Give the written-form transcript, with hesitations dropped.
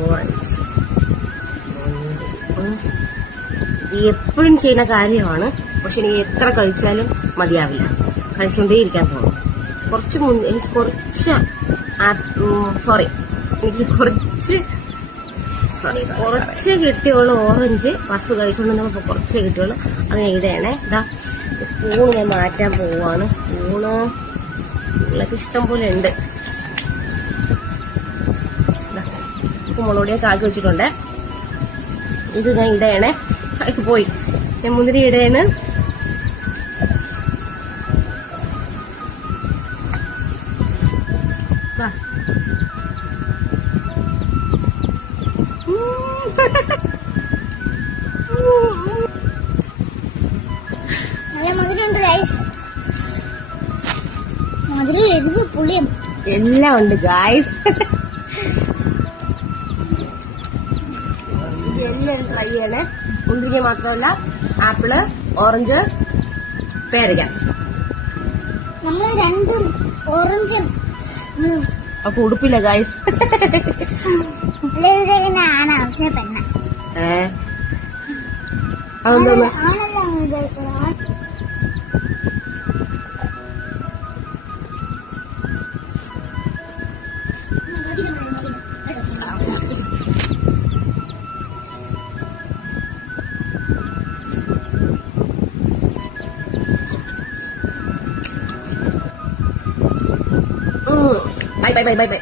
Orange. എപ്പോഴും ചെയ്യുന്ന കാര്യമാണ്, പക്ഷെ എനിക്ക് എത്ര കഴിച്ചാലും മതിയാവില്ല. കഴിച്ചുകൊണ്ടേയിരിക്കാൻ തോന്നും. എനിക്ക് കുറച്ച് കിട്ടിയുള്ളൂ. ഓറഞ്ച് ഫസ്റ്റ് കഴിച്ചുകൊണ്ട് കുറച്ചേ കിട്ടിയുള്ളൂ. അത് ഇടണേ. ഇതാ സ്പൂൺ ഞാൻ മാറ്റാൻ പോവാണ്. സ്പൂണൊക്കെ ഇഷ്ടം പോലെ ഉണ്ട്. മുളകുപൊടിയൊക്കെ ആക്കി വെച്ചിട്ടുണ്ട്. ഇത് ഞാൻ ഇടയണേ. പോയി ഞാൻ മുന്തിരി ഇടയാണ്. പുളിയും എല്ലാം ഉണ്ട് ഗായ്സ്. എല്ലാവരും ട്രൈ ചെയ്യണേ. മുന്തിരിങ്ങ മാത്രമല്ല, ആപ്പിള്, ഓറഞ്ച്, പേരയ്ക്ക. നമ്മള് രണ്ടും ഓറഞ്ചും അപ്പൊ ഉടുപ്പില്ല ഗായ്സ്. അതൊന്നും bye.